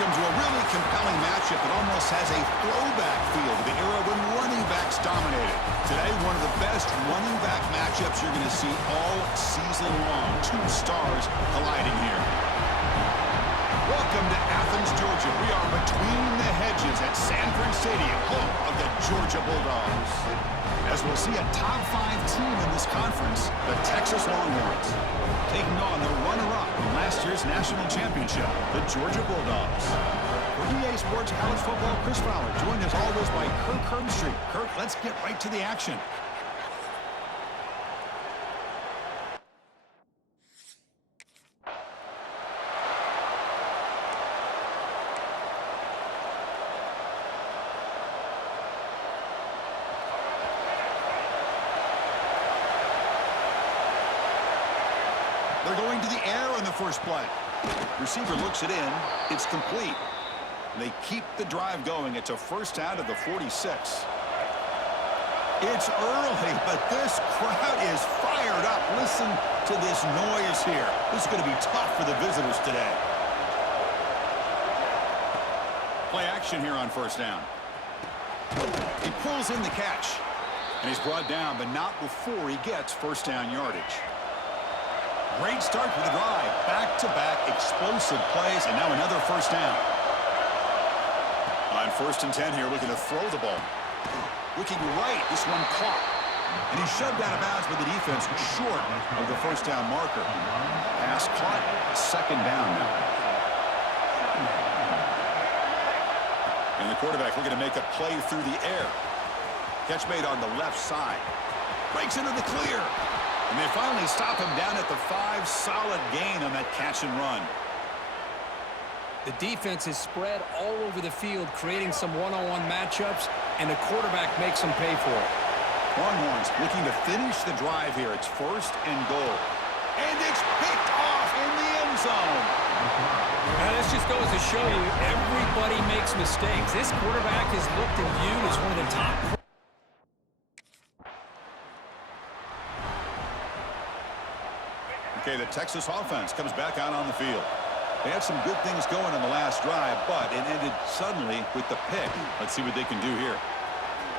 Welcome to a really compelling matchup that almost has a throwback feel to the era when running backs dominated. Today, one of the best running back matchups you're going to see all season long. Two stars colliding here. Welcome to Athens, Georgia. We are between the hedges at Sanford Stadium, home of the Georgia Bulldogs. As we'll see a top 5 team in this conference, the Texas Longhorns, taking on the runner-up in last year's national championship, the Georgia Bulldogs. For EA Sports College Football, Chris Fowler, joined as always by Kirk Herbstreit. Kirk, let's get right to the action. They're going to the air on the first play. Receiver looks it in. It's complete. They keep the drive going. It's a first down to the 46. It's early, but this crowd is fired up. Listen to this noise here. This is going to be tough for the visitors today. Play action here on first down. He pulls in the catch. And he's brought down, but not before he gets first down yardage. Great start to the drive. Back-to-back explosive plays, and now another first down. On 1st and 10 here, looking to throw the ball. Looking right, this one caught. And he's shoved out of bounds with the defense short of the first down marker. Pass caught, second down now. And the quarterback looking to make a play through the air. Catch made on the left side. Breaks into the clear. And they finally stop him down at the 5. Solid gain on that catch and run. The defense is spread all over the field, creating some one-on-one matchups, and the quarterback makes them pay for it. Longhorns looking to finish the drive here. It's 1st and goal. And it's picked off in the end zone. Now, this just goes to show you, everybody makes mistakes. This quarterback is looked and viewed as one of the top. Okay, the Texas offense comes back out on the field. They had some good things going on the last drive, but it ended suddenly with the pick. Let's see what they can do here.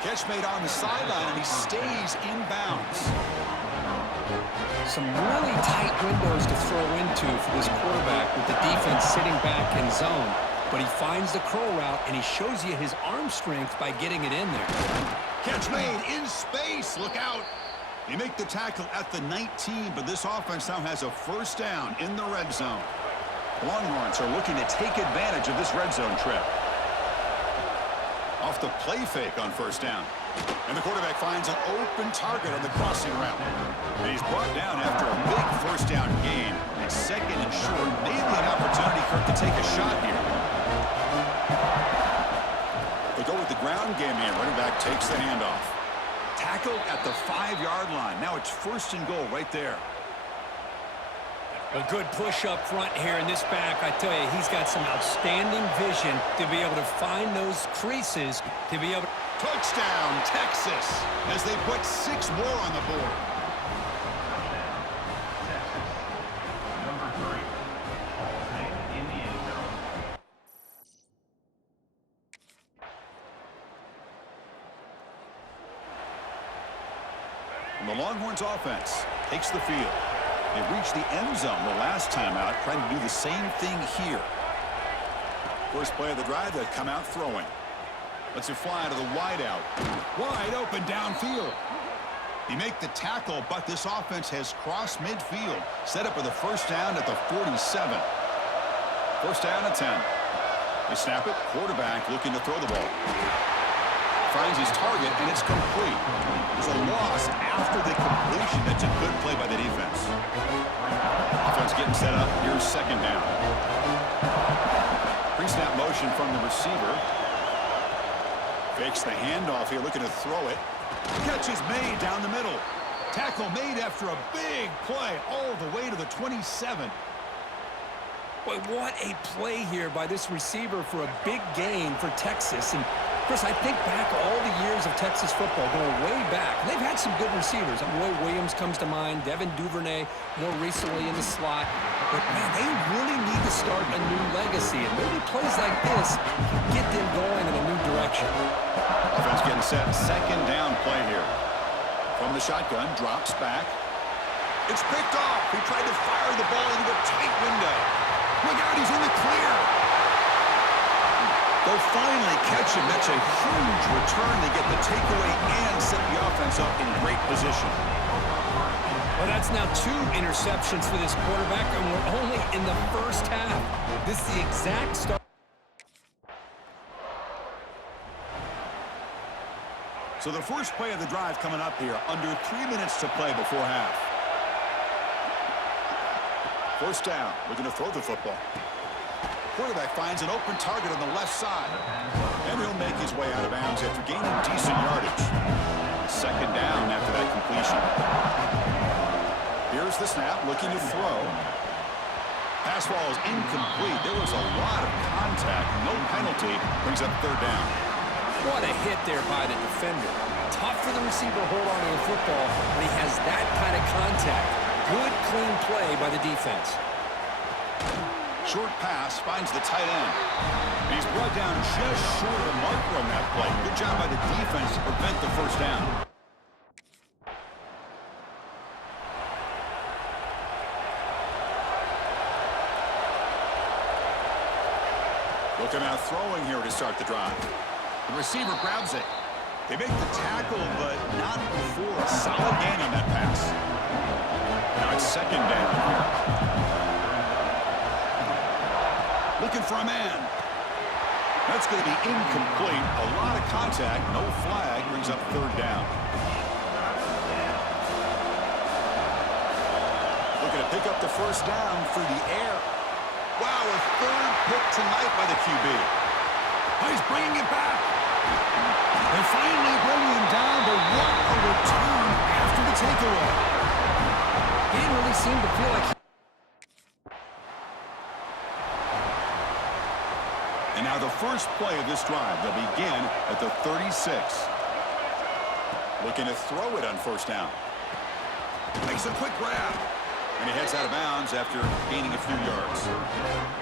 Catch made on the sideline, and he stays in bounds. Some really tight windows to throw into for this quarterback with the defense sitting back in zone. But he finds the curl route, and he shows you his arm strength by getting it in there. Catch made in space. Look out. They make the tackle at the 19, but this offense now has a first down in the red zone. Longhorns are looking to take advantage of this red zone trip. Off the play fake on first down. And the quarterback finds an open target on the crossing route. And he's brought down after a big first down gain. It's 2nd and short. Maybe an opportunity, Kirk, to take a shot here. They go with the ground game here. Running back takes the handoff. Tackled at the 5-yard line. Now it's 1st and goal right there. A good push up front here in this back. I tell you, he's got some outstanding vision to be able to find those creases, to be able to... Touchdown, Texas, as they put 6 more on the board. And the Longhorns offense takes the field. They reached the end zone the last time out, trying to do the same thing here. First play of the drive, they come out throwing. Lets it fly to the wideout. Wide open downfield. They make the tackle, but this offense has crossed midfield. Set up for the first down at the 47. First down at 10. They snap it. Quarterback looking to throw the ball. Finds his target, and it's complete. There's a loss after the completion. That's a good play by the defense. Offense getting set up. Here's 2nd down. Pre-snap motion from the receiver. Fakes the handoff here, looking to throw it. Catch is made down the middle. Tackle made after a big play all the way to the 27. Boy, what a play here by this receiver for a big gain for Texas. And Chris, I think back all the years of Texas football, going way back. They've got some good receivers. Roy Williams comes to mind, Devin Duvernay more recently in the slot. But, man, they really need to start a new legacy, and maybe plays like this can get them going in a new direction. Offense getting set. Second down play here. From the shotgun, drops back. It's picked off. He tried to fire the ball into a tight window. Look out, he's in the clear. They'll finally catch him. That's a huge return. They get the takeaway and set the offense up in great position. Well, that's now 2 interceptions for this quarterback, and we're only in the first half. This is the exact start. So the first play of the drive coming up here. Under 3 minutes to play before half. First down. Looking to throw the football. Quarterback finds an open target on the left side. And he'll make his way out of bounds after gaining decent yardage. Second down after that completion. Here's the snap, looking to throw. Pass ball is incomplete. There was a lot of contact. No penalty. Brings up third down. What a hit there by the defender. Tough for the receiver to hold on to the football when he has that kind of contact. Good, clean play by the defense. Short pass finds the tight end. And he's brought down just short of the marker on that play. Good job by the defense to prevent the first down. Looking at throwing here to start the drive. The receiver grabs it. They make the tackle, but not before a solid gain on that pass. Now it's second down here. Looking for a man. That's going to be incomplete. A lot of contact. No flag. Brings up third down. Looking to pick up the first down through the air. Wow, a third pick tonight by the QB. Oh, he's bringing it back. They finally bring him down, but what a return after the takeaway. He didn't really seem to feel like And now the first play of this drive. They'll begin at the 36. Looking to throw it on first down. Makes a quick grab. And he heads out of bounds after gaining a few yards.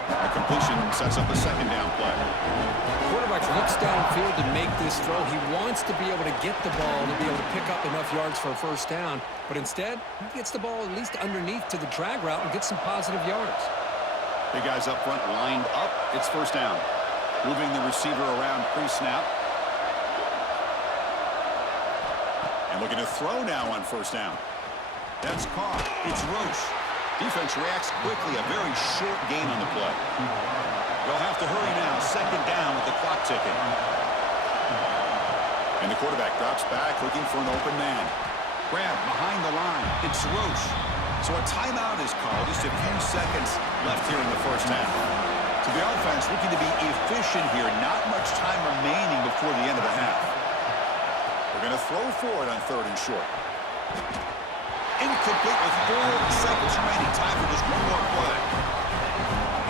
The completion sets up a second down play. the quarterback looks downfield to make this throw. He wants to be able to get the ball to be able to pick up enough yards for a first down. But instead, he gets the ball at least underneath to the drag route and gets some positive yards. Big guys up front lined up. It's first down. Moving the receiver around pre-snap. And looking to throw now on first down. That's caught. It's Roche. Defense reacts quickly. A very short gain on the play. They'll have to hurry now. Second down with the clock ticking. And the quarterback drops back looking for an open man. Grab behind the line. It's Roche. So a timeout is called. Just a few seconds left here in the first half. So the offense looking to be efficient here. Not much time remaining before the end of the half. They're going to throw for it on third and short. Incomplete with 4 seconds remaining. Time for just one more play.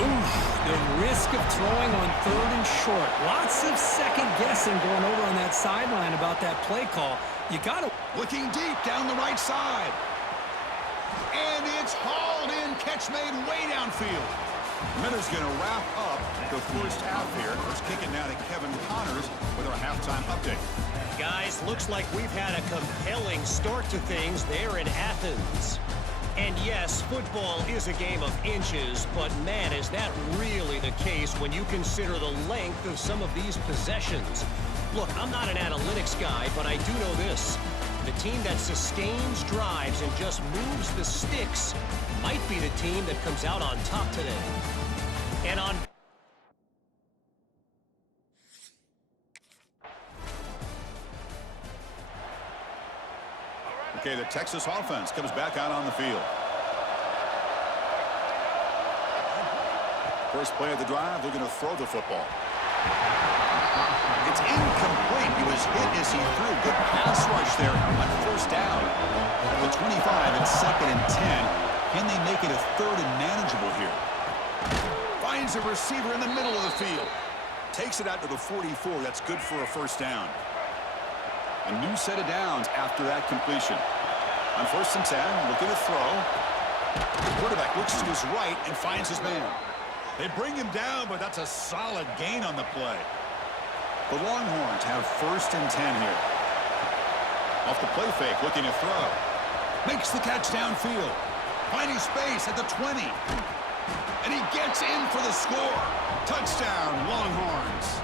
Oof, the risk of throwing on third and short. Lots of second guessing going over on that sideline about that play call. You got to... Looking deep down the right side. And it's hauled in. Catch made way downfield. Miller's going to wrap up the first half here. Let's kick it now to Kevin Connors with our halftime update. Guys, looks like we've had a compelling start to things there in Athens. And yes, football is a game of inches, but man, is that really the case when you consider the length of some of these possessions. Look, I'm not an analytics guy, but I do know this. The team that sustains drives and just moves the sticks might be the team that comes out on top today. And on... Okay, the Texas offense comes back out on the field. First play of the drive, they're going to throw the football. It's incomplete. He was hit as he threw. Good pass rush there on first down. The 25 and second and 10. Can they make it a third and manageable here? Finds a receiver in the middle of the field. Takes it out to the 44. That's good for a first down. A new set of downs after that completion. On 1st and 10, looking to throw. The quarterback looks to his right and finds his man. They bring him down, but that's a solid gain on the play. The Longhorns have 1st and 10 here. Off the play fake, looking to throw. Makes the catch downfield. Finding space at the 20. And he gets in for the score. Touchdown, Longhorns.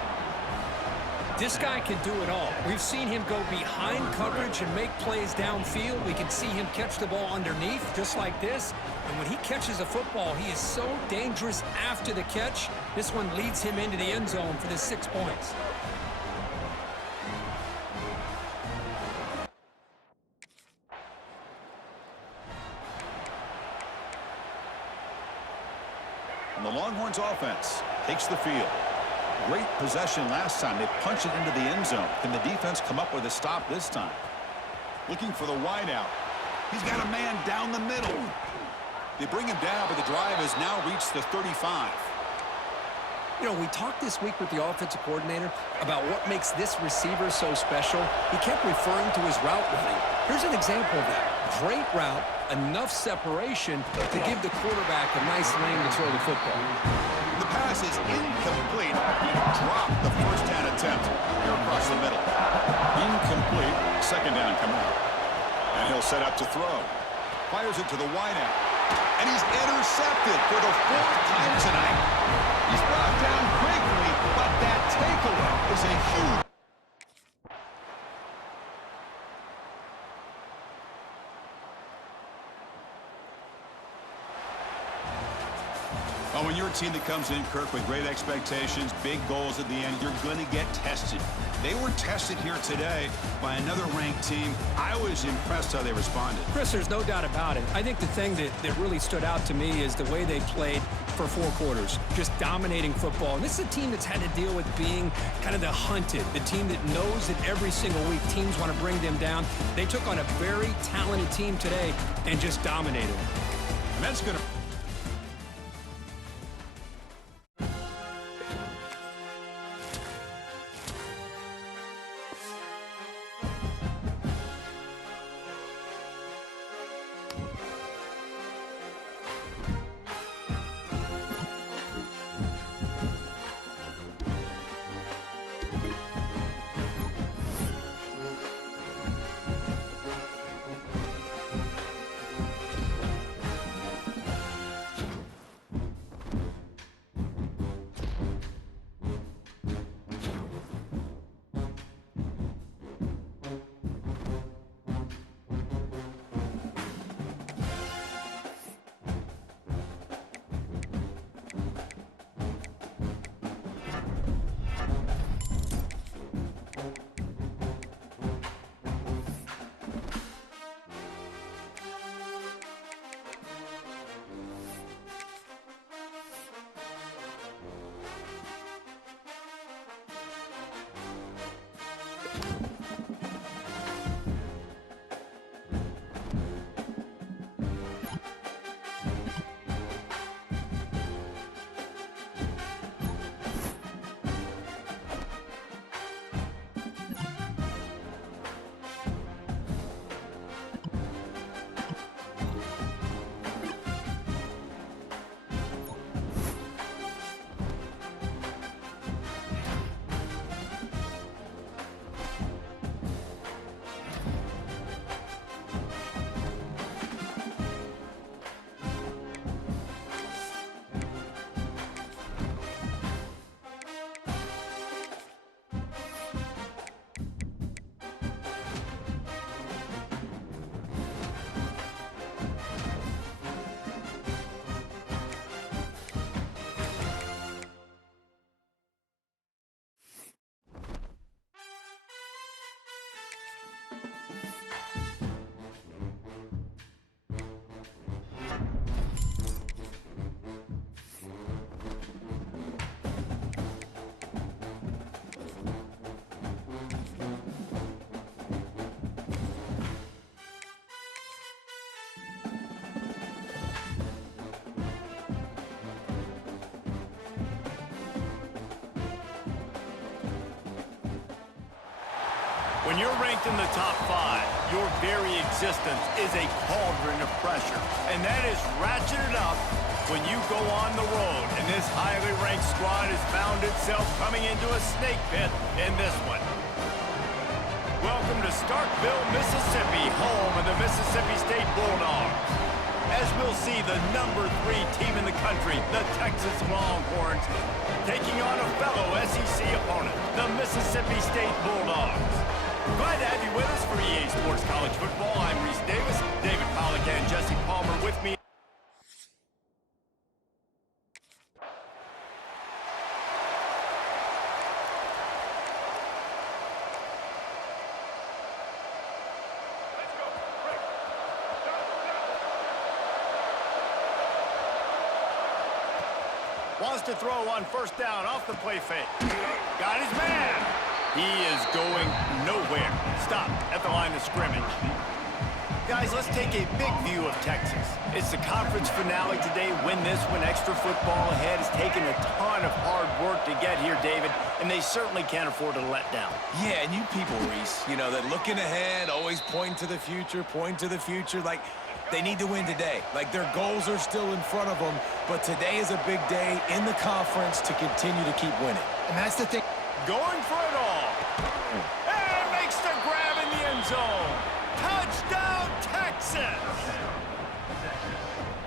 This guy can do it all. We've seen him go behind coverage and make plays downfield. We can see him catch the ball underneath, just like this. And when he catches a football, he is so dangerous after the catch. This one leads him into the end zone for the 6 points. And the Longhorns offense takes the field. Great possession last time. They punch it into the end zone. Can the defense come up with a stop this time? Looking for the wideout. He's got a man down the middle. They bring him down, but the drive has now reached the 35. You know, we talked this week with the offensive coordinator about what makes this receiver so special. He kept referring to his route running. Here's an example of that. Great route, enough separation to give the quarterback a nice lane to throw the football. The pass is incomplete. He dropped the first down attempt here across the middle. Incomplete. 2nd down coming up. And he'll set up to throw. Fires it to the wideout. And he's intercepted for the 4th time tonight. He's brought down quickly, but that takeaway is a huge... Oh, when you're a team that comes in, Kirk, with great expectations, big goals at the end, you're going to get tested. They were tested here today by another ranked team. I was impressed how they responded. Chris, there's no doubt about it. I think the thing that really stood out to me is the way they played for 4 quarters, just dominating football. And this is a team that's had to deal with being kind of the hunted, the team that knows that every single week teams want to bring them down. They took on a very talented team today and just dominated. And that's going to... When you're ranked in the top 5, your very existence is a cauldron of pressure. And that is ratcheted up when you go on the road. And this highly ranked squad has found itself coming into a snake pit in this one. Welcome to Starkville, Mississippi, home of the Mississippi State Bulldogs. As we'll see, the #3 team in the country, the Texas Longhorns, taking on a fellow SEC opponent, the Mississippi State Bulldogs. Glad to have you with us for EA Sports College Football. I'm Reese Davis, David Pollack, and Jesse Palmer with me. Wants to throw on first down off the play fake. Got his man. He is going nowhere. Stop at the line of scrimmage. Guys, let's take a big view of Texas. It's the conference finale today. Win this one. Extra football ahead. It's taken a ton of hard work to get here, David, and they certainly can't afford to let down. Yeah, and you people, Reese, you know, that looking ahead, always pointing to the future, like they need to win today. Like their goals are still in front of them, but today is a big day in the conference to continue to keep winning. And that's the thing. Going for it all. And makes the grab in the end zone. Touchdown, Texas!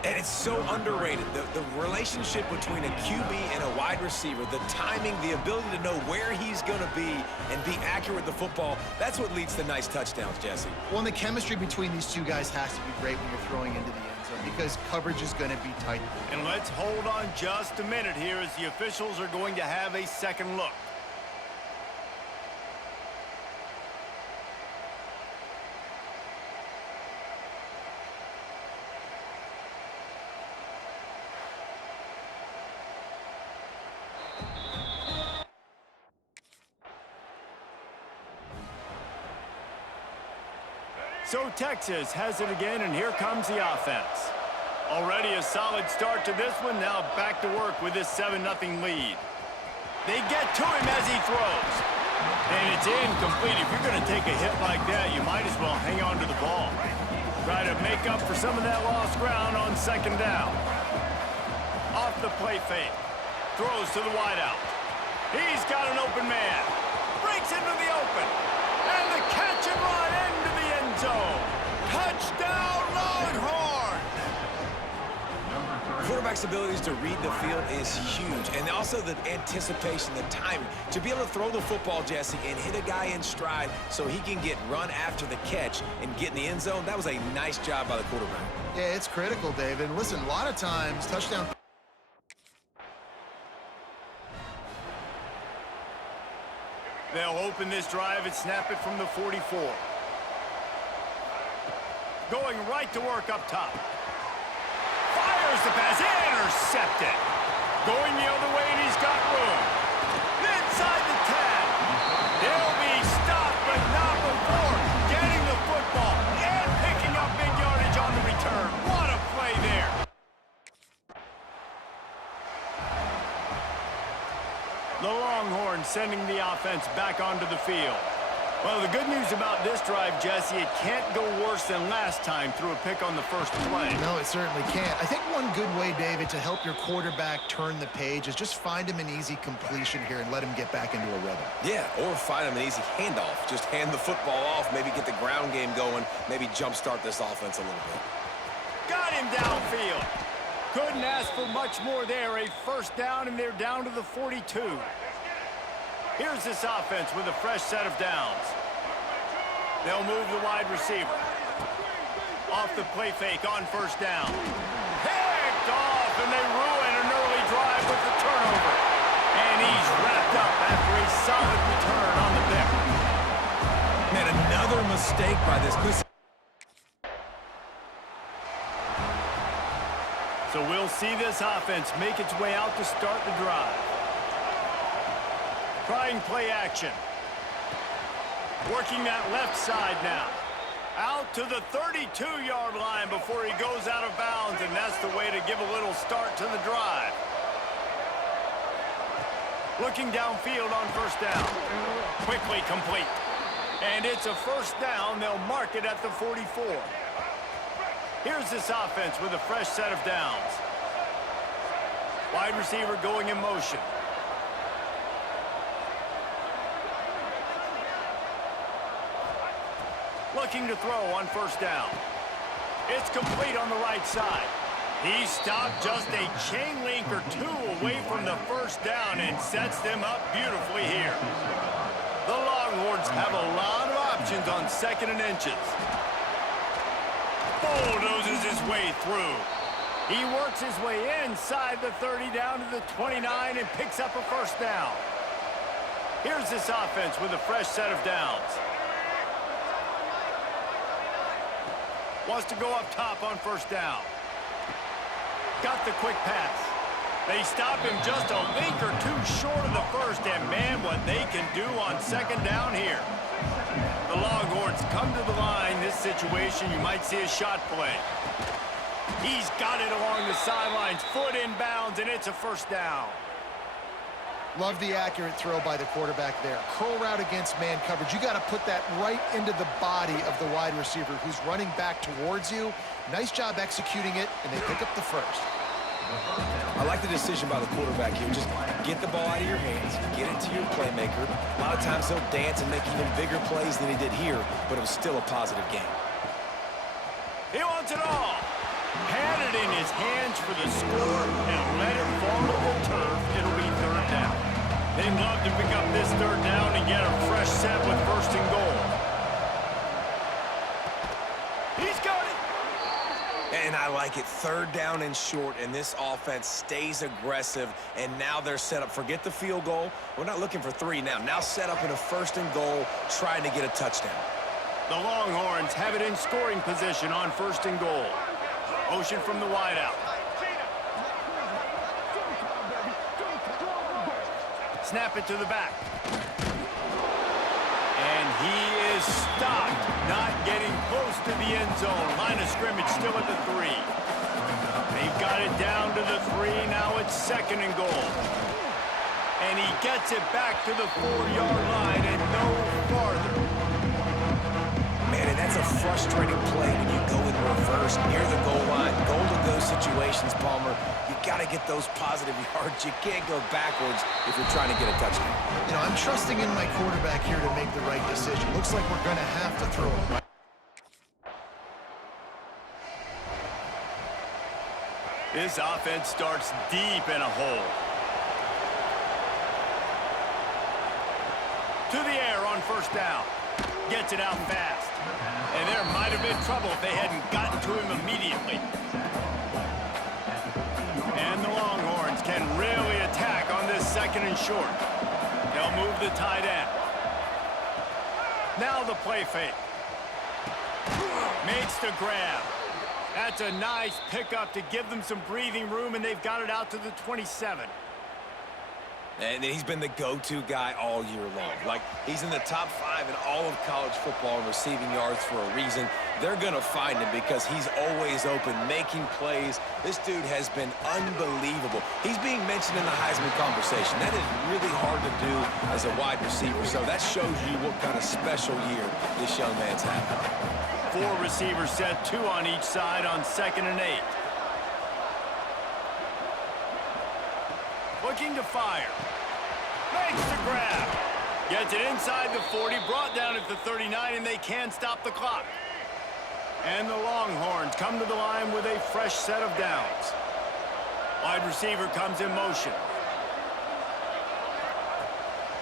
And it's so underrated. The relationship between a QB and a wide receiver, the timing, the ability to know where he's going to be and be accurate with the football, that's what leads to nice touchdowns, Jesse. Well, and the chemistry between these two guys has to be great when you're throwing into the end zone because coverage is going to be tight. And let's hold on just a minute here as the officials are going to have a second look. So Texas has it again, and here comes the offense. Already a solid start to this one. Now back to work with this 7-0 lead. They get to him as he throws. And it's incomplete. If you're going to take a hit like that, you might as well hang on to the ball. Try to make up for some of that lost ground on second down. Off the play fake. Throws to the wideout. He's got an open man. Breaks into the open. And the catch and run into the end zone. Touchdown, Longhorns! Quarterback's abilities to read the field is huge, and also the anticipation, the timing. To be able to throw the football, Jesse, and hit a guy in stride so he can get run after the catch and get in the end zone, that was a nice job by the quarterback. Yeah, it's critical, David. And listen, a lot of times, touchdown. They'll open this drive and snap it from the 44. Going right to work up top. Fires the pass, intercepted. Going the other way, and he's got room. Inside the 10. They'll be stopped, but not before getting the football and picking up big yardage on the return. What a play there. The Longhorns sending the offense back onto the field. Well, the good news about this drive, Jesse, it can't go worse than last time through a pick on the first play. No, it certainly can't. I think one good way, David, to help your quarterback turn the page is just find him an easy completion here and let him get back into a rhythm. Yeah, or find him an easy handoff. Just hand the football off, maybe get the ground game going, maybe jumpstart this offense a little bit. Got him downfield. Couldn't ask for much more there. A first down, and they're down to the 42. Here's this offense with a fresh set of downs. They'll move the wide receiver. Off the play fake on first down. Picked off, and they ruin an early drive with the turnover. And he's wrapped up after a solid return on the pick. Man, another mistake by this. So we'll see this offense make its way out to start the drive. Trying play action. Working that left side now. Out to the 32-yard line before he goes out of bounds, and that's the way to give a little start to the drive. Looking downfield on first down. Quickly complete. And it's a first down. They'll mark it at the 44. Here's this offense with a fresh set of downs. Wide receiver going in motion. Looking to throw on first down. It's complete on the right side. He stopped just a chain link or two away from the first down and sets them up beautifully here. The Longhorns have a lot of options on 2nd and inches. Bulldozes his way through. He works his way inside the 30 down to the 29 and picks up a first down. Here's this offense with a fresh set of downs. Wants to go up top on first down. Got the quick pass. They stop him just a link or two short of the first, and man, what they can do on 2nd down here. The Longhorns come to the line. This situation, you might see a shot play. He's got it along the sidelines, foot in bounds, and it's a first down. Love the accurate throw by the quarterback there. Curl route against man coverage. You got to put that right into the body of the wide receiver who's running back towards you. Nice job executing it, and they pick up the first. I like the decision by the quarterback here. Just get the ball out of your hands, get it to your playmaker. A lot of times he'll dance and make even bigger plays than he did here, but it was still a positive game. He wants it all. Had it in his hands for the score and let it fall to the turf. It'll be 3rd down. They'd love to pick up this 3rd down and get a fresh set with 1st and goal. He's got it. And I like it. 3rd down and short, and this offense stays aggressive, and now they're set up. Forget the field goal. We're not looking for 3 now. Now set up in a 1st and goal, trying to get a touchdown. The Longhorns have it in scoring position on 1st and goal. Motion from the wideout. Snap it to the back. And he is stopped, not getting close to the end zone. Line of scrimmage still at the 3. They've got it down to the 3. Now it's 2nd and goal. And he gets it back to the 4-yard line and no farther. Man, and that's a frustrating play when you go in reverse near the goal line. Goal to go situations, Palmer. You got to get those positive yards. You can't go backwards if you're trying to get a touchdown. You know, I'm trusting in my quarterback here to make the right decision. Looks like we're going to have to throw it right. This offense starts deep in a hole. To the air on first down. Gets it out fast. And there might have been trouble if they hadn't gotten to him immediately. And the Longhorns can really attack on this 2nd and short. They'll move the tight end. Now the play fake. Makes the grab. That's a nice pickup to give them some breathing room, and they've got it out to the 27. And he's been the go-to guy all year long. Like, he's in the top 5 in all of college football in receiving yards for a reason. They're going to find him because he's always open, making plays. This dude has been unbelievable. He's being mentioned in the Heisman conversation. That is really hard to do as a wide receiver. So that shows you what kind of special year this young man's having. 4 receivers set, 2 on each side on 2nd and 8. Looking to fire. Makes the grab. Gets it inside the 40, brought down at the 39, and they can't stop the clock. And the Longhorns come to the line with a fresh set of downs. Wide receiver comes in motion.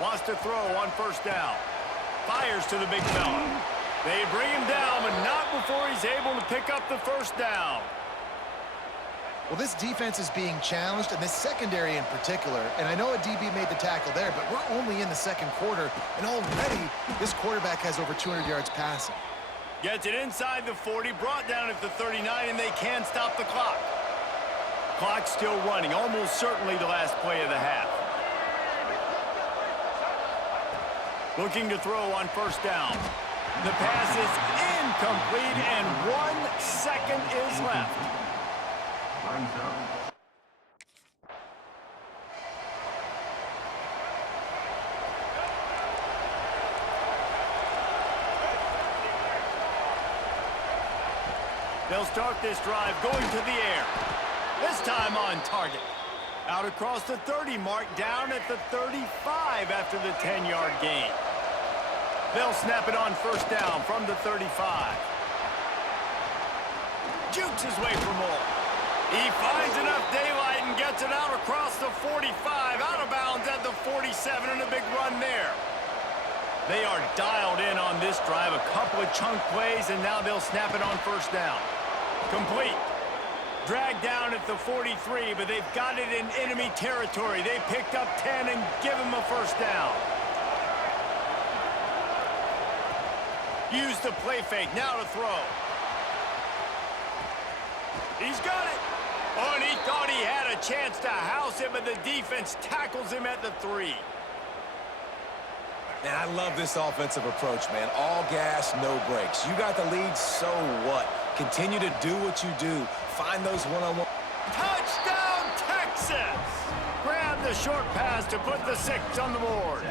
Wants to throw on first down. Fires to the big fella. They bring him down, but not before he's able to pick up the first down. Well, this defense is being challenged, and this secondary in particular. And I know a DB made the tackle there, but we're only in the 2nd quarter, and already this quarterback has over 200 yards passing. Gets it inside the 40, brought down at the 39, and they can't stop the clock. Clock still running, almost certainly the last play of the half. Looking to throw on first down. The pass is incomplete, and 1 second is left. They'll start this drive going to the air. This time on target. Out across the 30 mark, down at the 35 after the 10-yard gain. They'll snap it on first down from the 35. Jukes his way for more. He finds enough daylight and gets it out across the 45, out of bounds at the 47, and a big run there. They are dialed in on this drive, a couple of chunk plays, and now they'll snap it on first down. Complete. Dragged down at the 43, but they've got it in enemy territory. They picked up 10 and give him a first down. Use the play fake, now to throw. He's got it. Oh, and he thought he had a chance to house him, but the defense tackles him at the 3. Man, I love this offensive approach, man. All gas, no brakes. You got the lead, so what? Continue to do what you do. Find those one-on-one. Touchdown, Texas! Grab the short pass to put the 6 on the board.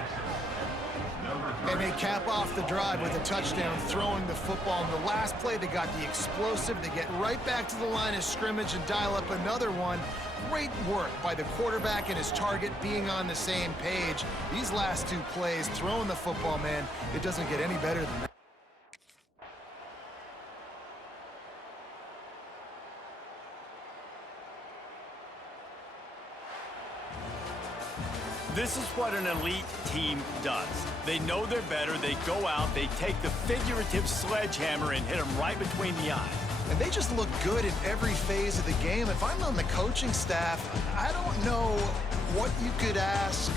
And they cap off the drive with a touchdown, throwing the football. In the last play, they got the explosive. They get right back to the line of scrimmage and dial up another one. Great work by the quarterback and his target being on the same page. These last 2 plays, throwing the football, man, it doesn't get any better than that. This is what an elite team does. They know they're better. They go out, they take the figurative sledgehammer and hit them right between the eyes. And they just look good in every phase of the game. If I'm on the coaching staff, I don't know what you could ask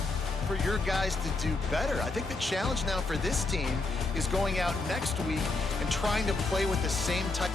for your guys to do better. I think the challenge now for this team is going out next week and trying to play with the same type.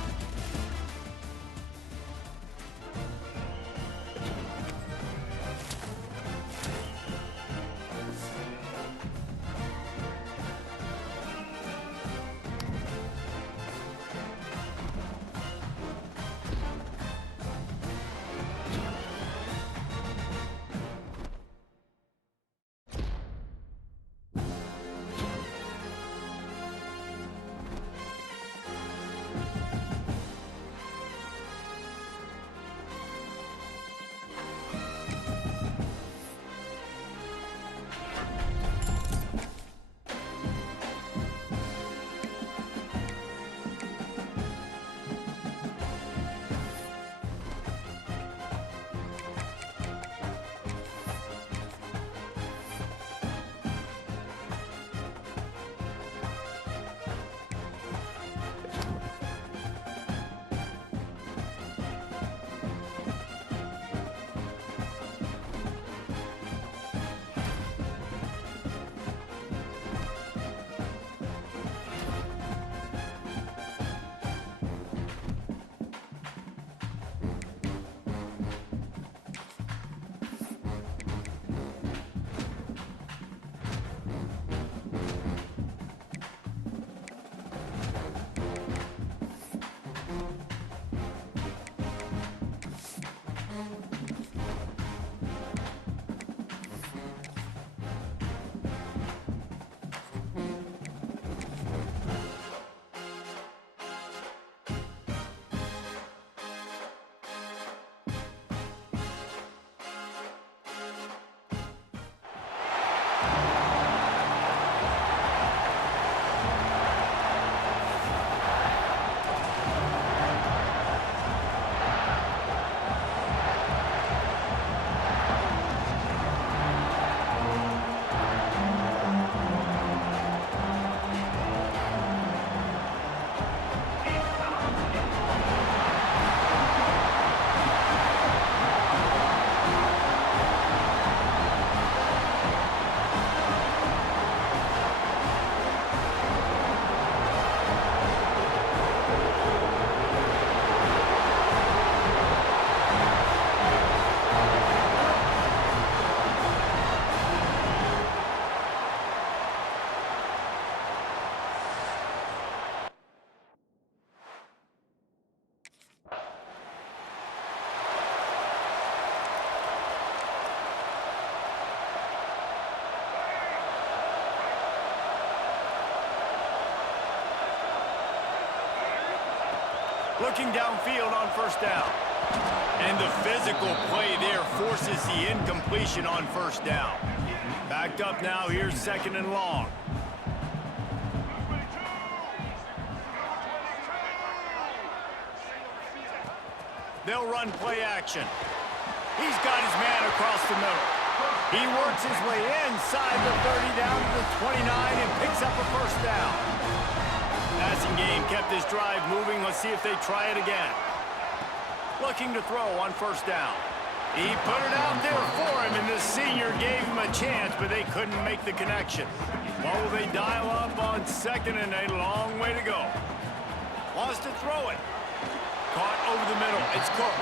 Looking downfield on first down. And the physical play there forces the incompletion on first down. Backed up now, here's 2nd and long. They'll run play action. He's got his man across the middle. He works his way inside the 30 down to the 29 and picks up a first down. Passing game kept his drive moving. Let's see if they try it again. Looking to throw on first down. He put it out there for him, and the senior gave him a chance, but they couldn't make the connection. What will they dial up on 2nd and a long way to go? Wants to throw it. Caught over the middle. It's Cook.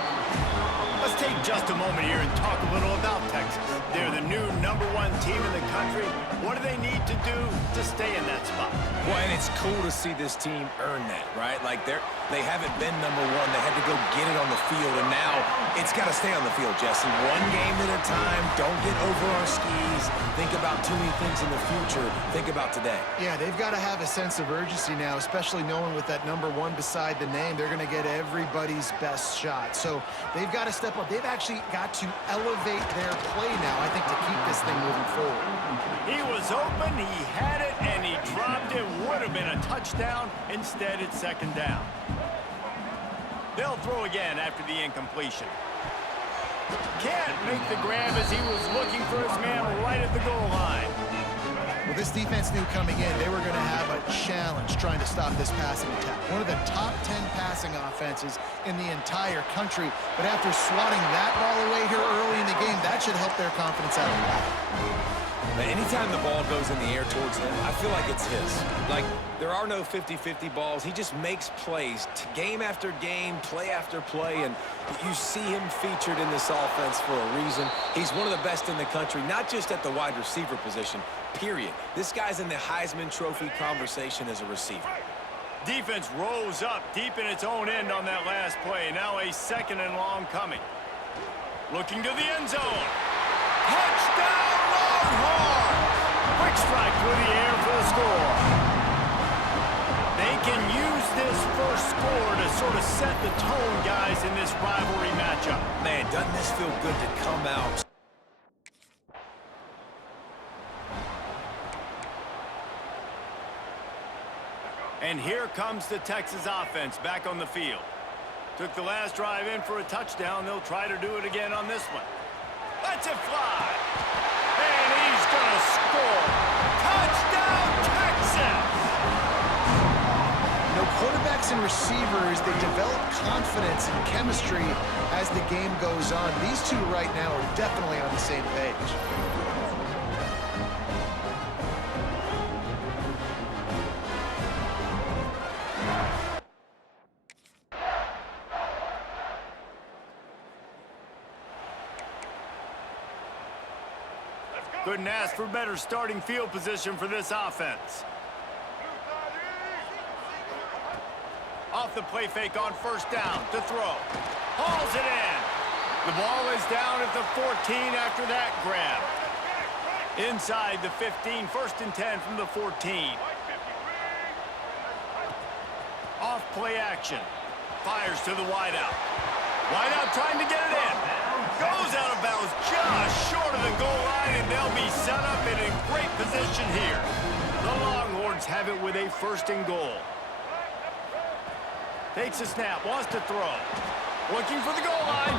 Let's take just a moment here and talk a little about Texas. They're the new #1 team in the country. What do they need to do to stay in that spot? Well, and it's cool to see this team earn that, right? Like, they haven't been #1. They had to go get it on the field, and now it's got to stay on the field, Jesse. One game at a time. Don't get over our skis. Think about too many things in the future. Think about today. Yeah, they've got to have a sense of urgency now, especially knowing with that #1 beside the name, they're going to get everybody's best shot. So they've got to step up. They've actually got to elevate their play now, I think, to keep this thing moving forward. He was open, he had it, and he dropped it. Would have been a touchdown. Instead, it's 2nd down. They'll throw again after the incompletion. Can't make the grab as he was looking for his man right at the goal line. Well, this defense knew coming in they were going to have a challenge trying to stop this passing attack. One of the top 10 passing offenses in the entire country. But after swatting that ball away here early in the game, that should help their confidence out a lot. But anytime the ball goes in the air towards him, I feel like it's his. Like, there are no 50-50 balls. He just makes plays, game after game, play after play, and you see him featured in this offense for a reason. He's one of the best in the country, not just at the wide receiver position, period. This guy's in the Heisman Trophy conversation as a receiver. Defense rose up deep in its own end on that last play. Now a 2nd and long coming. Looking to the end zone. Touchdown! Quick strike through the air for the score. They can use this first score to sort of set the tone, guys, in this rivalry matchup. Man, doesn't this feel good to come out? And here comes the Texas offense back on the field. Took the last drive in for a touchdown. They'll try to do it again on this one. Lets it fly. And he's going to score. Touchdown, Texas! You know, quarterbacks and receivers, they develop confidence and chemistry as the game goes on. These two right now are definitely on the same page. Couldn't ask for better starting field position for this offense. Off the play fake on first down to throw. Hauls it in. The ball is down at the 14 after that grab. Inside the 15, 1st and 10 from the 14. Off play action. Fires to the wideout. Wideout trying to get it in. Goes out of bounds just short of the goal line, and they'll be set up in a great position here. The Longhorns have it with a 1st and goal. Takes a snap, wants to throw. Looking for the goal line.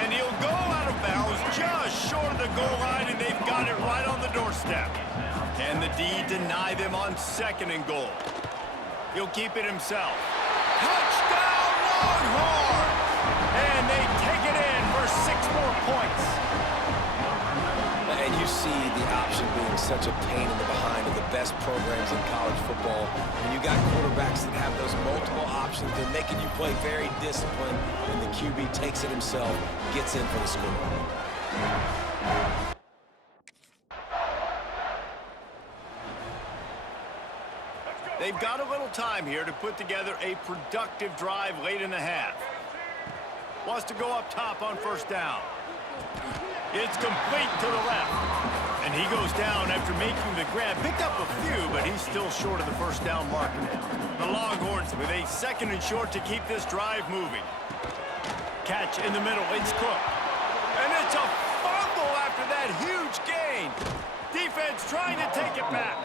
And he'll go out of bounds just short of the goal line, and they've got it right on the doorstep. Can the D deny them on 2nd and goal? He'll keep it himself. Touchdown, Longhorns! And they take it in for 6 more points. And you see the option being such a pain in the behind of the best programs in college football. When you got quarterbacks that have those multiple options, they're making you play very disciplined, and the QB takes it himself, gets in for the score. They've got a little time here to put together a productive drive late in the half. Wants to go up top on first down. It's complete to the left. And he goes down after making the grab. Picked up a few, but he's still short of the first down marker. The Longhorns with a 2nd and short to keep this drive moving. Catch in the middle. It's Cook. And it's a fumble after that huge gain. Defense trying to take it back.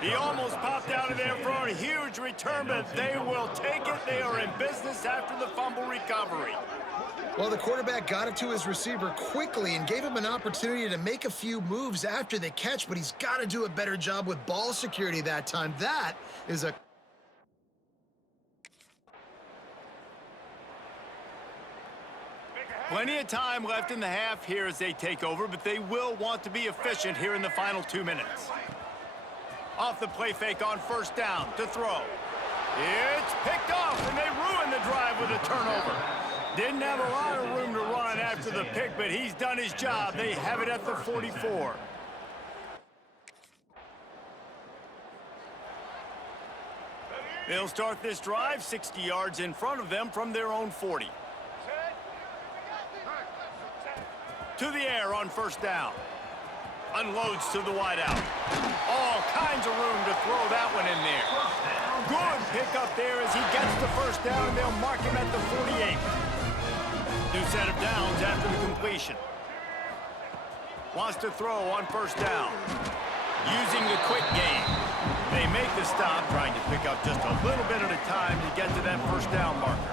He almost popped out of there for a huge return, but they will take it. They are in business after the fumble recovery. Well, the quarterback got it to his receiver quickly and gave him an opportunity to make a few moves after the catch, but he's got to do a better job with ball security that time. That is a... Plenty of time left in the half here as they take over, but they will want to be efficient here in the final 2 minutes. Off the play fake on 1st down to throw. It's picked off, and they ruin the drive with a turnover. Didn't have a lot of room to run after the pick, but he's done his job. They have it at the 44. They'll start this drive 60 yards in front of them from their own 40. To the air on 1st down. Unloads to the wideout. All kinds of room to throw that one in there. Good pickup there as he gets the 1st down, and they'll mark him at the 48. New set of downs after the completion. Wants to throw on 1st down. Using the quick game. They make the stop, trying to pick up just a little bit at a time to get to that 1st down marker.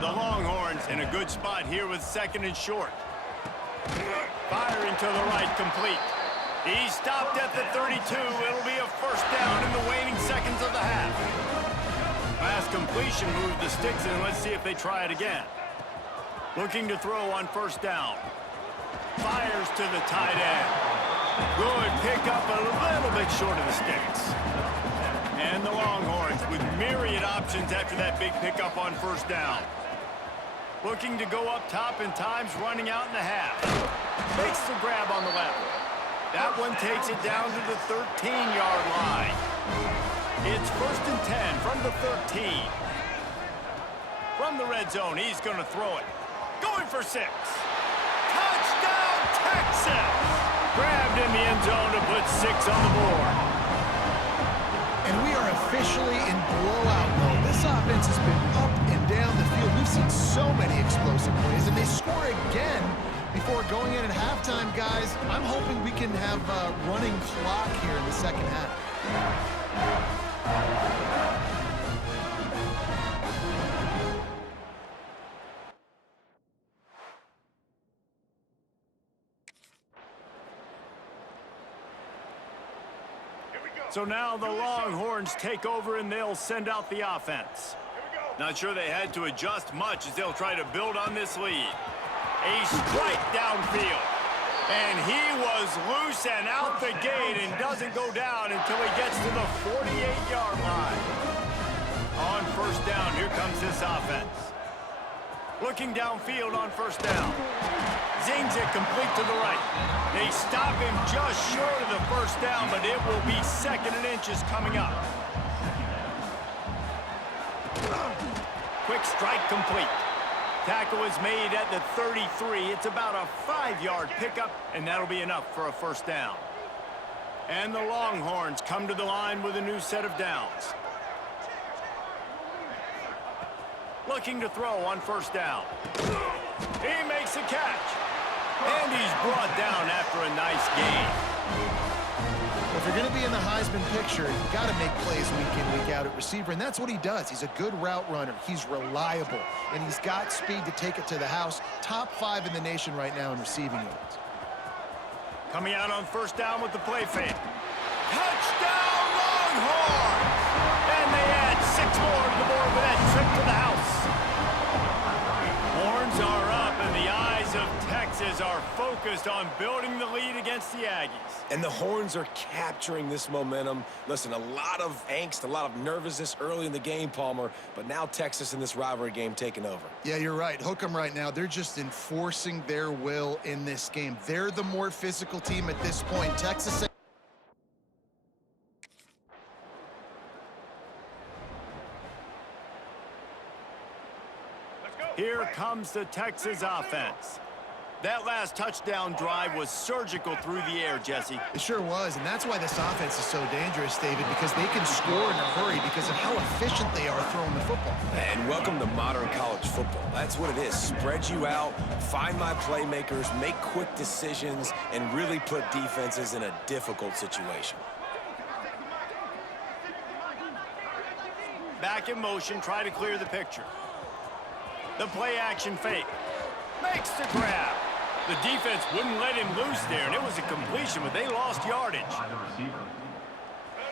The Longhorns in a good spot here with 2nd and short. Firing to the right, complete. He stopped at the 32. It'll be a 1st down in the waning seconds of the half. Pass completion moved the sticks, and let's see if they try it again. Looking to throw on 1st down. Fires to the tight end. Good pickup, a little bit short of the sticks. And the Longhorns with myriad options after that big pickup on 1st down. Looking to go up top, and time's running out in the half. Makes the grab on the left. That one takes it down to the 13-yard line. It's 1st and 10 from the 13. From the red zone, he's going to throw it. Going for 6. Touchdown, Texas! Grabbed in the end zone to put 6 on the board. And we are officially in blowout mode. This offense has been up and down the field. We've seen so many explosive plays, and they score again before going in at halftime, guys. I'm hoping we can have a running clock here in the 2nd half. So now the Longhorns take over, and they'll send out the offense. Not sure they had to adjust much as they'll try to build on this lead. A strike downfield. And he was loose and out the gate and doesn't go down until he gets to the 48-yard line. On 1st down, here comes this offense. Looking downfield on 1st down. Zings it complete to the right. They stop him just short of the 1st down, but it will be 2nd and inches coming up. Quick strike complete. Tackle is made at the 33. It's about a 5-yard pickup, and that'll be enough for a 1st down. And the Longhorns come to the line with a new set of downs. Looking to throw on 1st down. He makes a catch. And he's brought down after a nice gain. If you're going to be in the Heisman picture, you got to make plays week in, week out at receiver, and that's what he does. He's a good route runner. He's reliable, and he's got speed to take it to the house. Top 5 in the nation right now in receiving yards. Coming out on 1st down with the play fake. Touchdown, Longhorns! And they add 6 more to the board with that trip to the house. Horns are up, and the eyes of Texas are focused on building the lead against the Aggies. And the Horns are capturing this momentum. Listen, a lot of angst, a lot of nervousness early in the game, Palmer, but now Texas in this rivalry game taking over. Yeah, you're right. Hook 'em right now. They're just enforcing their will in this game. They're the more physical team at this point. Texas... Here comes the Texas offense. That last touchdown drive was surgical through the air, Jesse. It sure was, and that's why this offense is so dangerous, David, because they can score in a hurry because of how efficient they are throwing the football. And welcome to modern college football. That's what it is. Spread you out, find my playmakers, make quick decisions, and really put defenses in a difficult situation. Back in motion, try to clear the picture. The play action fake. Makes the grab. The defense wouldn't let him loose there, and it was a completion, but they lost yardage.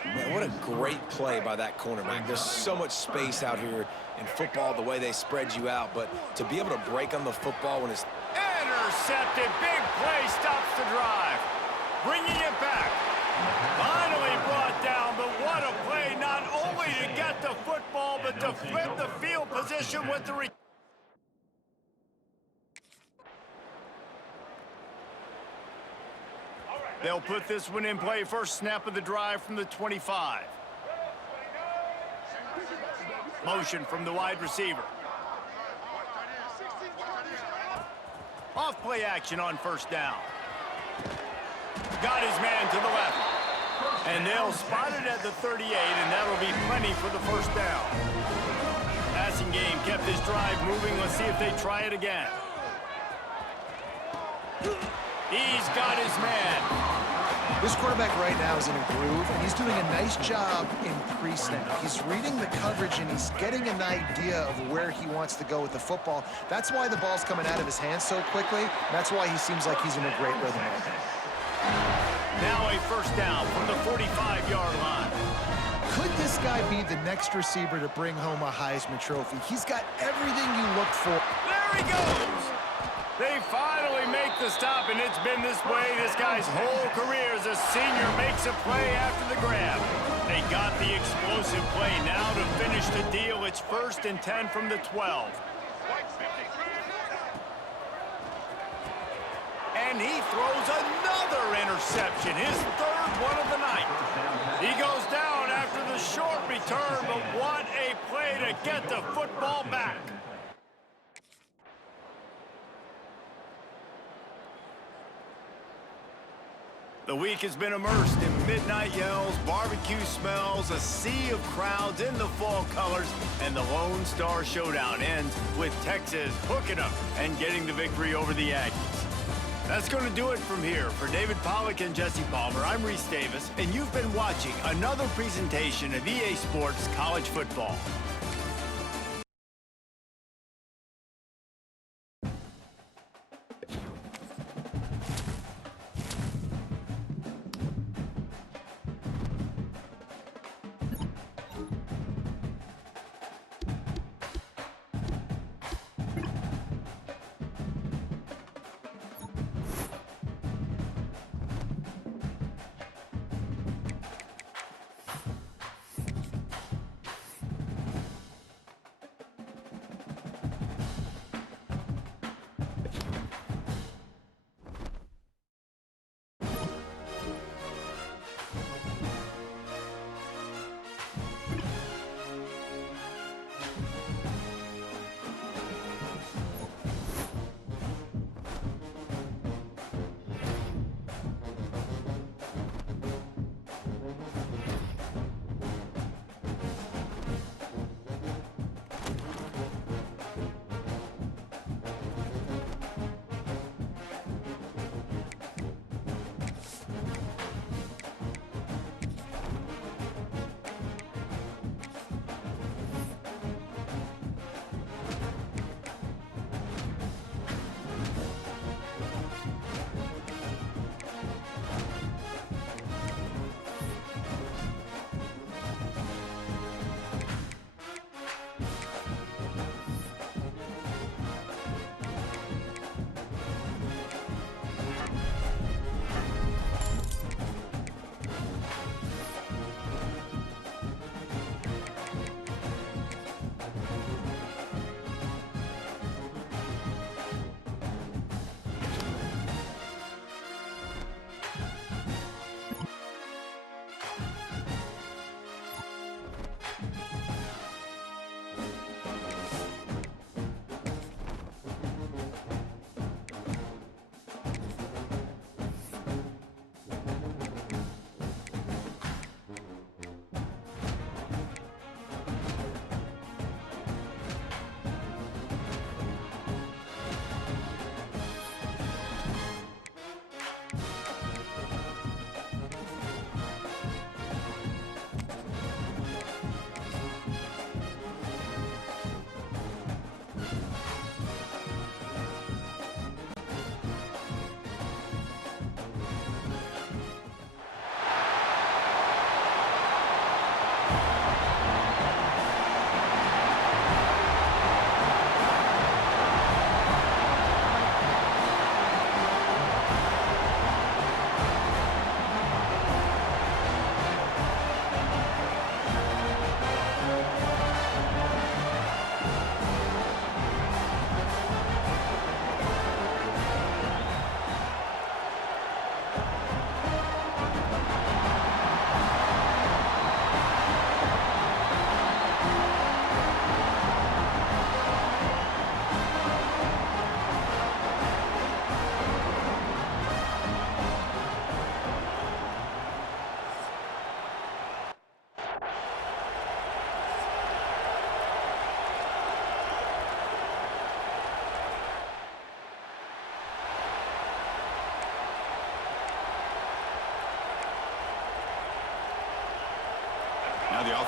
Man, what a great play by that cornerback. There's so much space out here in football, the way they spread you out, but to be able to break on the football when it's... Intercepted. Big play stops the drive. Bringing it back. Finally brought down, but what a play, not only to get the football, but to flip the field position with the... They'll put this one in play. First snap of the drive from the 25. Motion from the wide receiver. Off play action on first down. Got his man to the left. And they'll spot it at the 38, and that'll be plenty for the first down. Passing game kept this drive moving. Let's see if they try it again. He's got his man. This quarterback right now is in a groove, and he's doing a nice job in pre-snap. He's reading the coverage, and he's getting an idea of where he wants to go with the football. That's why the ball's coming out of his hands so quickly. That's why he seems like he's in a great rhythm right now. Now a first down from the 45-yard line. Could this guy be the next receiver to bring home a Heisman Trophy? He's got everything you look for. There he goes. They finally make the stop, and it's been this way this guy's whole career as a senior makes a play after the grab. They got the explosive play. Now to finish the deal, it's 1st and 10 from the 12. And he throws another interception, his 3rd one of the night. He goes down after the short return, but what a play to get the football back. The week has been immersed in midnight yells, barbecue smells, a sea of crowds in the fall colors, and the Lone Star Showdown ends with Texas hooking up and getting the victory over the Aggies. That's going to do it from here. For David Pollack and Jesse Palmer, I'm Reese Davis, and you've been watching another presentation of EA Sports College Football.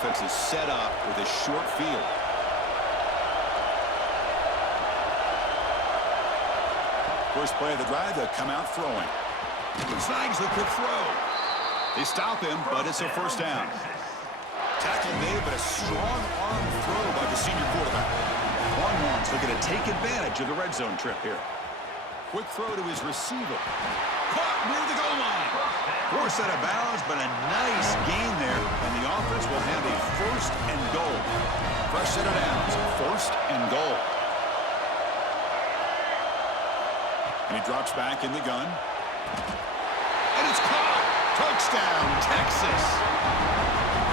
offense is set up with a short field. First play of the drive, they'll come out throwing. Snags the quick throw. They stop him, but it's a first down. Tackle made, but a strong arm throw by the senior quarterback. Longhorns looking to take advantage of the red zone trip here. Quick throw to his receiver. Caught near the goal line. Forced out of bounds, but a nice gain there, and the offense will have a first and goal. Fresh set of downs, first and goal. And he drops back in the gun. And it's caught. Touchdown, Texas.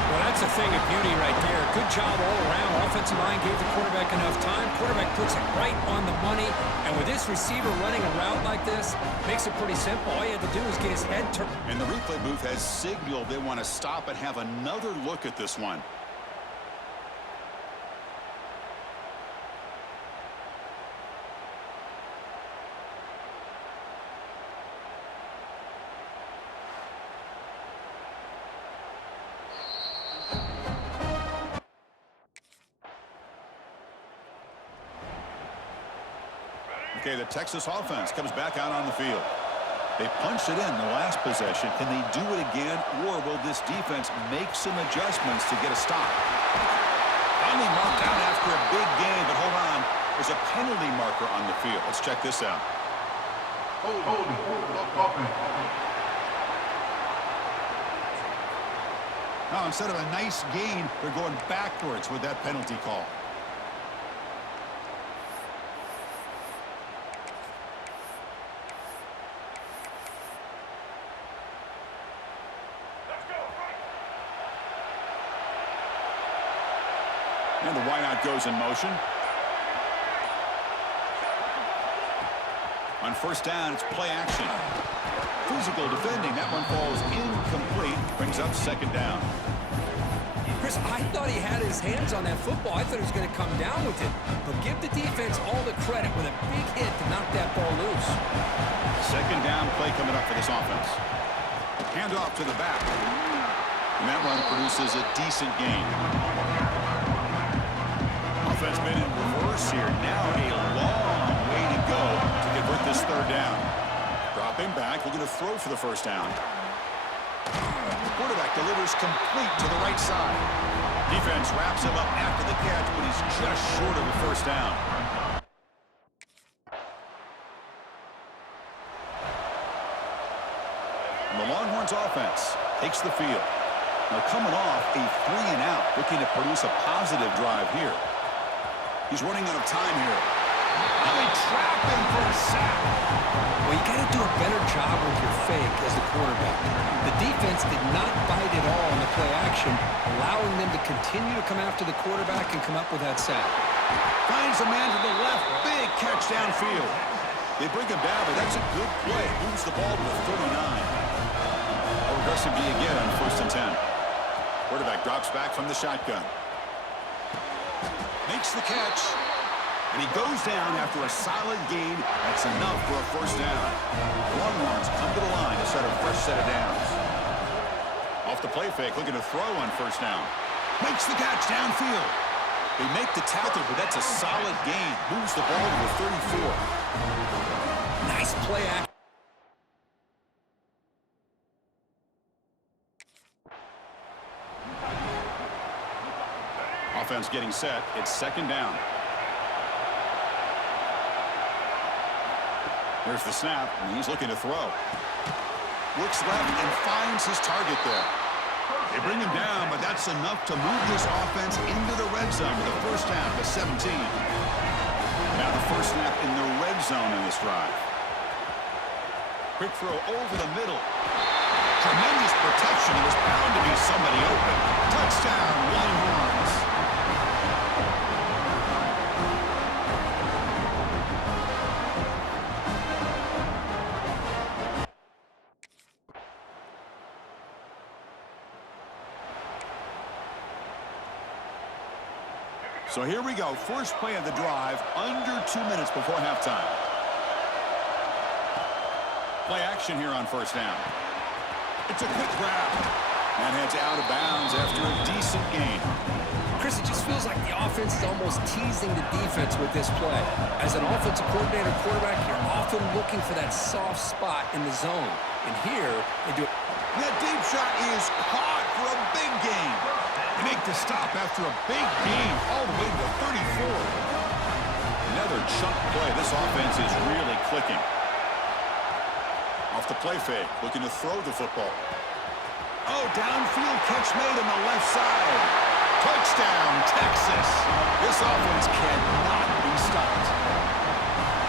Well, that's a thing of beauty right there. Good job all around. Offensive line gave the quarterback enough time. Quarterback puts it right on the money. And with this receiver running a route like this, makes it pretty simple. All you had to do is get his head turned. And the replay booth has signaled they want to stop and have another look at this one. Okay, the Texas offense comes back out on the field. They punched it in the last possession. Can they do it again, or will this defense make some adjustments to get a stop? Finally marked out after a big game, but hold on. There's a penalty marker on the field. Let's check this out. Now, instead of a nice gain, they're going backwards with that penalty call. And the wideout goes in motion. On first down, it's play action. Physical defending. That one falls incomplete. Brings up second down. Chris, I thought he had his hands on that football. I thought he was going to come down with it. But give the defense all the credit with a big hit to knock that ball loose. Second down play coming up for this offense. Handoff to the back. And that run produces a decent gain. Offense been in reverse here. Now a long way to go to convert this third down. Dropping back, looking to throw for the first down. The quarterback delivers complete to the right side. Defense wraps him up after the catch, but he's just short of a first down. And the Longhorns offense takes the field. Now coming off a 3-and-out, looking to produce a positive drive here. He's running out of time here. Oh, they trap him for a sack. Well, you got to do a better job with your fake as the quarterback. The defense did not bite at all in the play action, allowing them to continue to come after the quarterback and come up with that sack. Finds a man to the left. Big catch downfield. They bring him down, but that's a good play. Moves the ball to the 39. Aggressive D again on first and 10. Quarterback drops back from the shotgun. Makes the catch, and he goes down after a solid gain. That's enough for a first down. Longhorns come to the line to set a fresh set of downs. Off the play fake, looking to throw on first down. Makes the catch downfield. They make the tackle, but that's a solid gain. Moves the ball to the 34. Nice play action. Offense getting set. It's second down. Here's the snap, and he's looking to throw. Looks left and finds his target there. They bring him down, but that's enough to move this offense into the red zone with the first down to 17. Now the first snap in the red zone in this drive. Quick throw over the middle. Tremendous protection. There's bound to be somebody open. Touchdown, Longhorns. So here we go. First play of the drive, under 2 minutes before halftime. Play action here on first down. It's a quick grab. And heads out of bounds after a decent gain. Chris, it just feels like the offense is almost teasing the defense with this play. As an offensive coordinator, quarterback, you're often looking for that soft spot in the zone. And here, they do it. That deep shot is caught for a big gain. They make the stop after a big gain all the way to the 34. Another chunk play. This offense is really clicking. Off the play fake, looking to throw the football. Oh, downfield catch made on the left side. Touchdown, Texas. This offense cannot be stopped.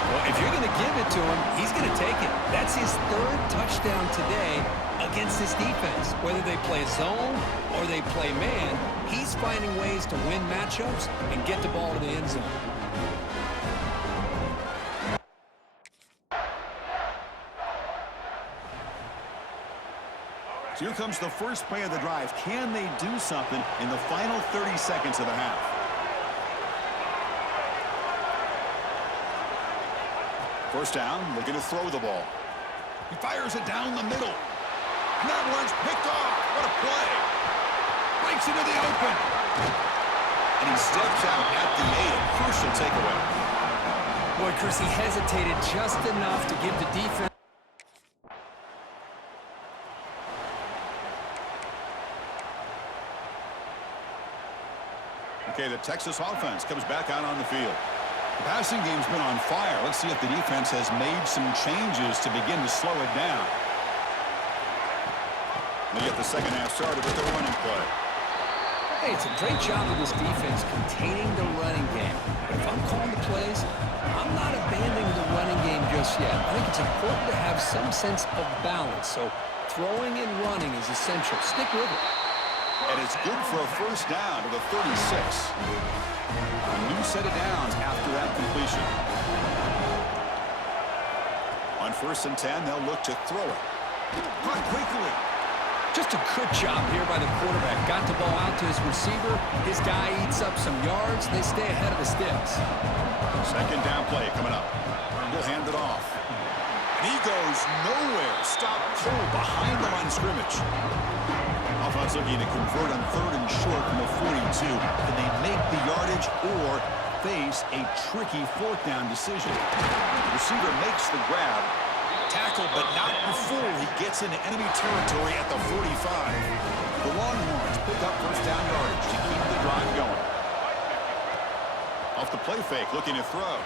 Well, if you're going to give it to him, he's going to take it. That's his third touchdown today against this defense. Whether they play zone or they play man, he's finding ways to win matchups and get the ball to the end zone. So here comes the first play of the drive. Can they do something in the final 30 seconds of the half? First down, looking to throw the ball. He fires it down the middle. And that one's picked off. What a play. Breaks into the open. And he steps out at the 8. A crucial takeaway. Boy, Chris, he hesitated just enough to give the defense. Okay, the Texas offense comes back out on the field. The passing game's been on fire. Let's see if the defense has made some changes to begin to slow it down. They get the second half started with the running play. Hey, it's a great job of this defense containing the running game. But if I'm calling the plays, I'm not abandoning the running game just yet. I think it's important to have some sense of balance. So throwing and running is essential. Stick with it. And it's good for a first down to the 36. A new set of downs after that completion. On 1st and 10, they'll look to throw it. Caught quickly. Just a good job here by the quarterback. Got the ball out to his receiver. His guy eats up some yards. They stay ahead of the sticks. Second down play coming up. He'll hand it off. And he goes nowhere. Stop cold behind the line of scrimmage. Offense looking to convert on 3rd and short from the 42. Can they make the yardage or face a tricky 4th down decision? The receiver makes the grab. Tackle, but not before he gets into enemy territory at the 45. The Longhorns pick up first down yardage to keep the drive going. Off the play fake, looking to throw.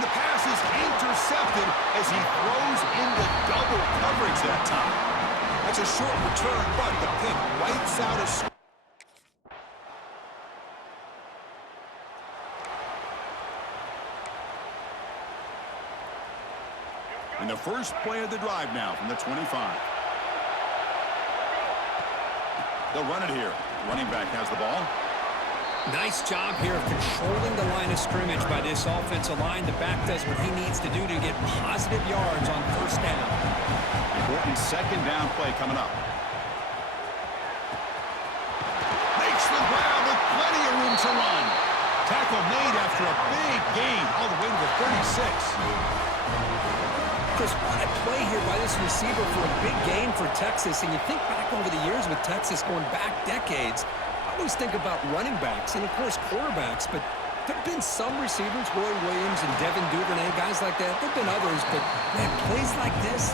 And the pass is intercepted as he throws into double coverage that time. That's a short return, but the pick wipes out a... And the first play of the drive now from the 25. They'll run it here. Running back has the ball. Nice job here of controlling the line of scrimmage by this offensive line. The back does what he needs to do to get positive yards on first down. Important second down play coming up. Makes the grab with plenty of room to run. Tackle made after a big gain all the way to the 36. Chris, what a play here by this receiver for a big gain for Texas. And you think back over the years with Texas going back decades, I always think about running backs and, of course, quarterbacks. But there have been some receivers, Roy Williams and Devin Duvernay, guys like that. There have been others, but, man, plays like this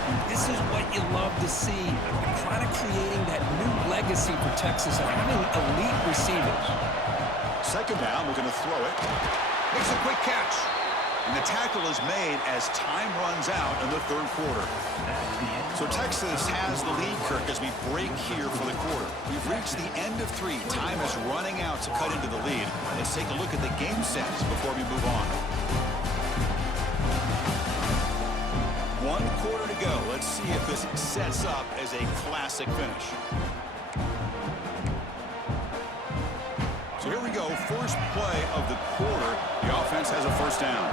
is what you love to see. And kind of creating that new legacy for Texas of having elite receivers. Second down, we're going to throw it. Makes a quick catch. And the tackle is made as time runs out in the 3rd quarter. So Texas has the lead, Kirk, as we break here for the quarter. We've reached the end of 3. Time is running out to cut into the lead. Let's take a look at the game sets before we move on. 1 quarter to go. Let's see if this sets up as a classic finish. So here we go, first play of the quarter. The offense has a first down.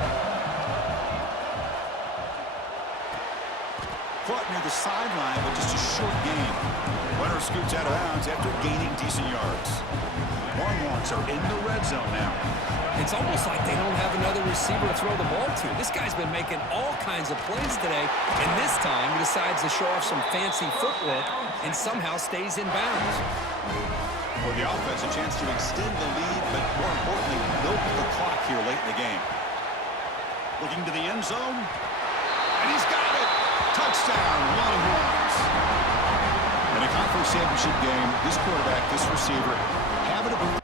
Caught near the sideline, but just a short gain. Runner scoots out of bounds after gaining decent yards. Longhorns are in the red zone now. It's almost like they don't have another receiver to throw the ball to. This guy's been making all kinds of plays today, and this time he decides to show off some fancy footwork and somehow stays in bounds. For the offense, a chance to extend the lead, but more importantly, milk the clock here late in the game. Looking to the end zone, and he's got it! Touchdown, Longhorns! In a conference championship game, this quarterback, this receiver, having a...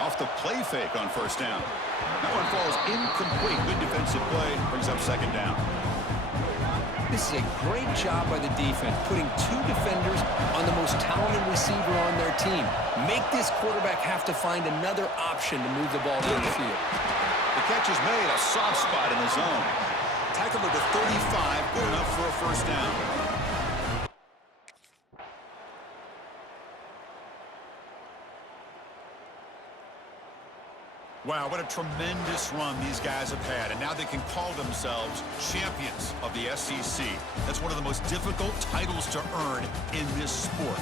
Off the play fake on first down. That one falls incomplete. Good defensive play. Brings up second down. This is a great job by the defense, putting two defenders on the most talented receiver on their team. Make this quarterback have to find another option to move the ball down the field. The catch is made. A soft spot in the zone. Tackled at the 35. Good enough for a first down. Wow, what a tremendous run these guys have had, and now they can call themselves champions of the SEC. That's one of the most difficult titles to earn in this sport.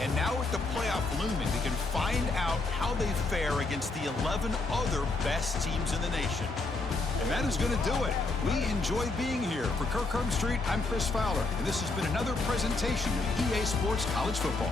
And now with the playoff looming, they can find out how they fare against the 11 other best teams in the nation. And that is going to do it. We enjoy being here. For Kirk Herbstreit, I'm Chris Fowler, and this has been another presentation of EA Sports College Football.